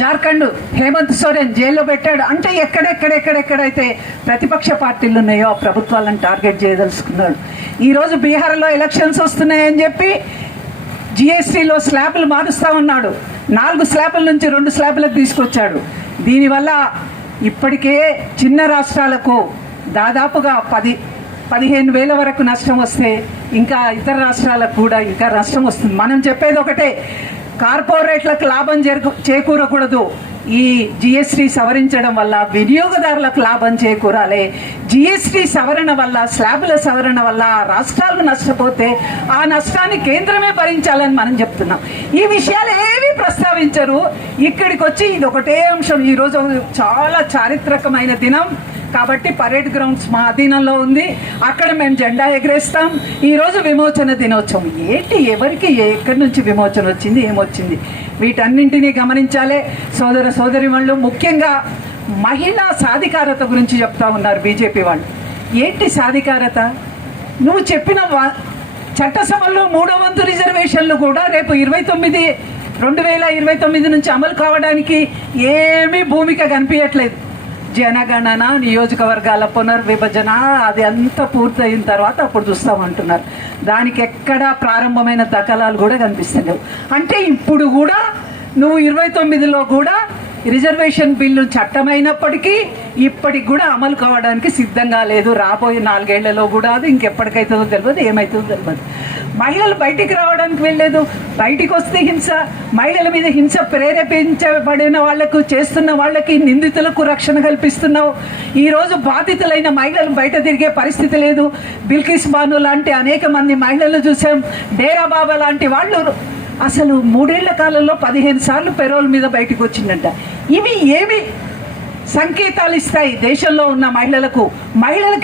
జార్ఖండ్ హేమంత్ సోరెన్ జైల్లో పెట్టాడు. అంటే ఎక్కడెక్కడైతే ప్రతిపక్ష పార్టీలు ఉన్నాయో ఆ ప్రభుత్వాలను టార్గెట్ చేయదలుచుకున్నాడు. ఈరోజు బీహార్లో ఎలక్షన్స్ వస్తున్నాయని చెప్పి జిఎస్టీలో స్లాబులు మారుస్తూ ఉన్నాడు. 4 స్లాబుల నుంచి 2 స్లాబులకు తీసుకొచ్చాడు. దీనివల్ల ఇప్పటికే చిన్న రాష్ట్రాలకు దాదాపుగా 15 వేల వరకు నష్టం వస్తే ఇంకా ఇతర రాష్ట్రాలకు కూడా ఇంకా నష్టం వస్తుంది. మనం చెప్పేది ఒకటే, కార్పొరేట్లకు లాభం చేకూరకూడదు. ఈ జిఎస్టీ సవరించడం వల్ల వినియోగదారులకు లాభం చేకూరాలి. జిఎస్టీ సవరణ వల్ల, స్లాబుల సవరణ వల్ల రాష్ట్రాలు నష్టపోతే ఆ నష్టాన్ని కేంద్రమే భరించాలని మనం చెప్తున్నాం. ఈ విషయాలు ఏవి ప్రస్తావించరు. ఇక్కడికి వచ్చి ఇది ఒకటే అంశం. ఈరోజు చాలా చారిత్రకమైన దినం కాబట్టి పరేడ్ గ్రౌండ్స్ మా అధీనంలో ఉంది. అక్కడ మేము జెండా ఎగరేస్తాం. ఈరోజు విమోచన దినోత్సవం. ఏంటి, ఎవరికి ఎక్కడి నుంచి విమోచన వచ్చింది, ఏమొచ్చింది, వీటన్నింటినీ గమనించాలి. సోదర సోదరిమణులు, ముఖ్యంగా మహిళా సాధికారత గురించి చెప్తా ఉన్నారు బీజేపీ వాళ్ళు. ఏంటి సాధికారత? నువ్వు చెప్పిన చట్టసభల్లో 3వ వంతు రిజర్వేషన్లు కూడా రేపు 2029 నుంచి అమలు కావడానికి ఏమీ భూమిక కనిపించట్లేదు. జనగణన, నియోజకవర్గాల పునర్విభజన అది అంతా పూర్తయిన తర్వాత అప్పుడు చూస్తామంటున్నారు. దానికి ఎక్కడా ప్రారంభమైన దాఖలాలు కూడా కనిపిస్తలేవు. అంటే ఇప్పుడు కూడా నువ్వు 29లో కూడా రిజర్వేషన్ బిల్లు చట్టమైనప్పటికీ ఇప్పటికి కూడా అమలు కావడానికి సిద్ధంగా లేదు. రాబోయే 4 ఏళ్లలో కూడా అది ఇంకెప్పటికైతుందో తెలియదు, ఏమవుతుందో తెలియదు. మహిళలు బయటికి రావడానికి వెళ్ళలేదు. బయటికి వస్తే హింస, మహిళల మీద హింస ప్రేరేపించబడిన వాళ్లకు, చేస్తున్న వాళ్ళకి, నిందితులకు రక్షణ కల్పిస్తున్నావు. ఈరోజు బాధితులైన మహిళలు బయట తిరిగే పరిస్థితి లేదు. బిల్కిస్ బాను లాంటి అనేక మంది మహిళలు చూసాం. డేరా బాబా లాంటి వాళ్ళు అసలు 3 ఏళ్ల కాలంలో 15 సార్లు పెరోల్ మీద బయటకు వచ్చిందంట. ఇవి ఏమి సంకేతాలు ఇస్తాయి దేశంలో ఉన్న మహిళలకు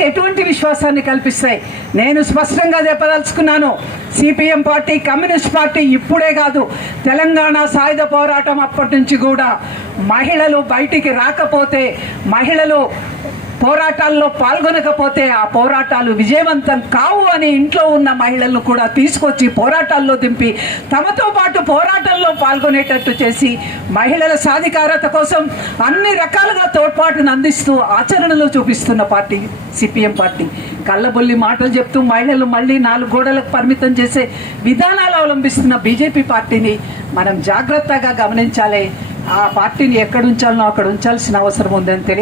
ఎటువంటి విశ్వాసాన్ని కల్పిస్తాయి? నేను స్పష్టంగా చెప్పదలుచుకున్నాను, సిపిఎం పార్టీ, కమ్యూనిస్ట్ పార్టీ ఇప్పుడే కాదు, తెలంగాణ సాయుధ పోరాటం అప్పటి నుంచి కూడా మహిళలు బయటికి రాకపోతే, మహిళలు పోరాటాల్లో పాల్గొనకపోతే ఆ పోరాటాలు విజయవంతం కావు అని ఇంట్లో ఉన్న మహిళలను కూడా తీసుకొచ్చి పోరాటాల్లో దింపి తమతో పాటు పోరాటంలో పాల్గొనేటట్టు చేసి మహిళల సాధికారత కోసం అన్ని రకాలుగా తోడ్పాటును అందిస్తూ ఆచరణలో చూపిస్తున్న పార్టీ సిపిఎం పార్టీ. కళ్ళబొల్లి మాటలు చెప్తూ మహిళలు మళ్ళీ 4 గోడలకు పరిమితం చేసే విధానాలు అవలంబిస్తున్న బీజేపీ పార్టీని మనం జాగ్రత్తగా గమనించాలి. ఆ పార్టీని ఎక్కడ ఉంచాలనో అక్కడ ఉంచాల్సిన అవసరం ఉందని తెలియదు.